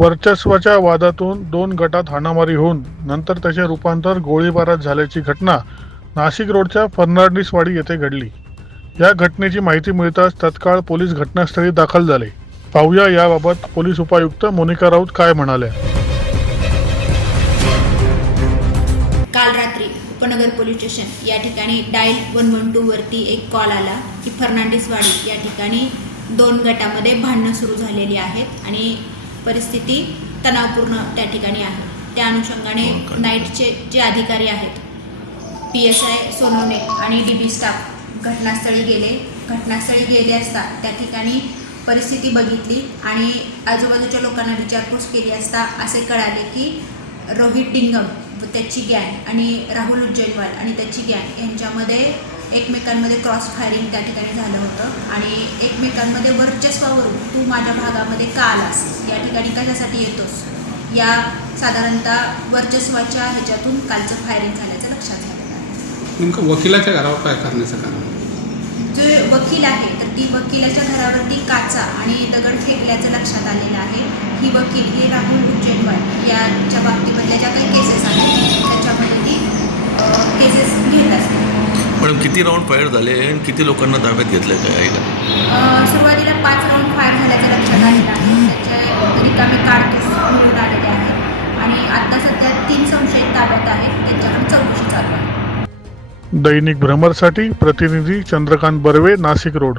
वर्चस्वाच्या वादातून दोन गटात हाणामारी होऊन नंतर त्याचे रूपांतर गोळीबारात झाल्याची घटना नाशिक रोडच्या फर्नांडिसवाडी येथे घडली. या घटनेची माहिती मिळताच तत्काळ पोलीस घटनास्थळी दाखल झाले. पाहूया याबाबत पोलीस उपायुक्त मोनिका राऊत काय म्हणाल्या. काल रात्री उपनगर पोलीस स्टेशन या ठिकाणी डायल वन वन टू वरती एक कॉल आला की फर्नांडिसवाडी या ठिकाणी दोन गटामध्ये भांडणं सुरू झालेली आहेत आणि परिस्थिती तणावपूर्ण त्या ठिकाणी आहे. त्या अनुषंगाने नाईटचे जे अधिकारी आहेत पी एस आय सोनवणे आणि डी बी स्टाफ घटनास्थळी गेले. घटनास्थळी गेले असता त्या ठिकाणी परिस्थिती बघितली आणि आजूबाजूच्या लोकांना विचारपूस केली असता असे कळाले की रोहित डिंगम त्याची गँग आणि राहुल उज्जैनवाल आणि त्याची गँग यांच्यामध्ये एकमेकांमध्ये क्रॉस फायरिंग त्या ठिकाणी झालं होतं. आणि एकमेकांमध्ये वर्चस्वावरून तू माझ्या भागामध्ये का आलास? या ठिकाणी कशासाठी येतोस? या साधारणतः वर्चस्वाच्या ह्याच्यातून कालचं फायरिंग झाल्याचं लक्षात झालेलं आहे नेमकं वकिलाच्या घरावर काय करण्याचं कारण? जे वकील आहे तर ती वकिलाच्या घरावरती काचा आणि दगड फेकल्याचं लक्षात आलेलं आहे. ही वकील हे राहुल उज्जैनवाड याच्या बाबतीमधल्या ज्या काही केसेस आहेत किती राऊंड फायर झाले आणि किती लोकांना ताब्यात घेतलं काय आहे का अ, सुरुवातीला पाच राऊंड फायर झाल्याचं लक्षात आलेलं आहे. त्याचे रिकामे मिळून आलेले आहेत. आणि आत्ता सध्या तीन संशयित ताब्यात आहेत. त्यांच्याकडे चौकशी चालू आहे. दैनिक भ्रमरसाठी प्रतिनिधी चंद्रकांत बर्वे नाशिक रोड.